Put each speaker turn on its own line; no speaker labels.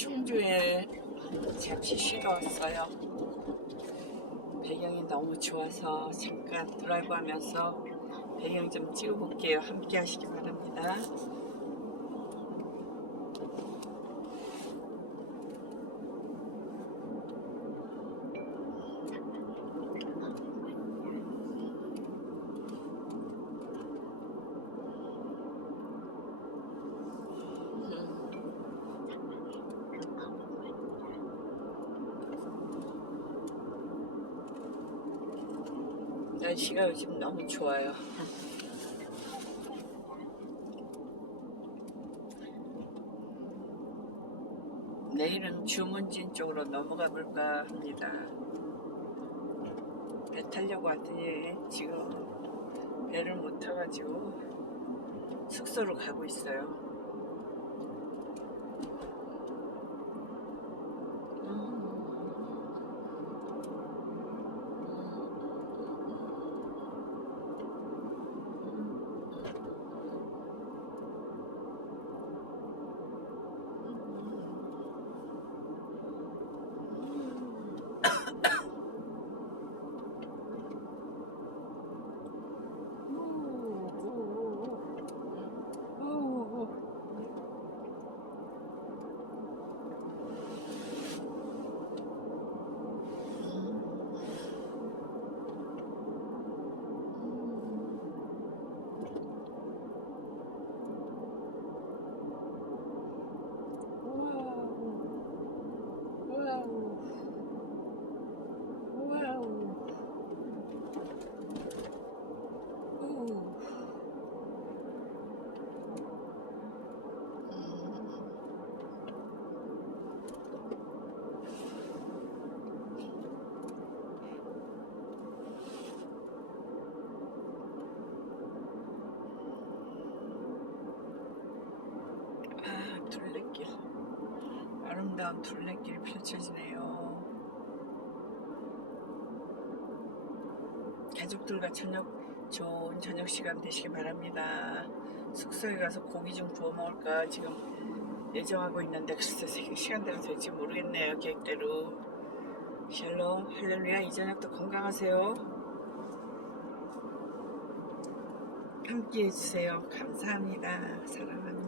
충주에 잠시 쉬러 왔어요. 배경이 너무 좋아서 잠깐 드라이브 하면서 배경 좀 찍어볼게요. 함께 하시기 바랍니다. 날씨가 요즘 너무 좋아요. 내일은 주문진 쪽으로 넘어가 볼까 합니다. 배 타려고 왔더니 지금 배를 못 타가지고 숙소로 가고 있어요. 둘레길. 아름다운 둘레길이 펼쳐지네요. 가족들과 저녁, 좋은 저녁 시간 되시기 바랍니다. 숙소에 가서 고기 좀 구워 먹을까 지금 예정하고 있는데 글쎄 시간대로 될지 모르겠네요. 계획대로. 샬롬, 할렐루야. 이 저녁도 건강하세요. 함께 해주세요. 감사합니다. 사랑합니다.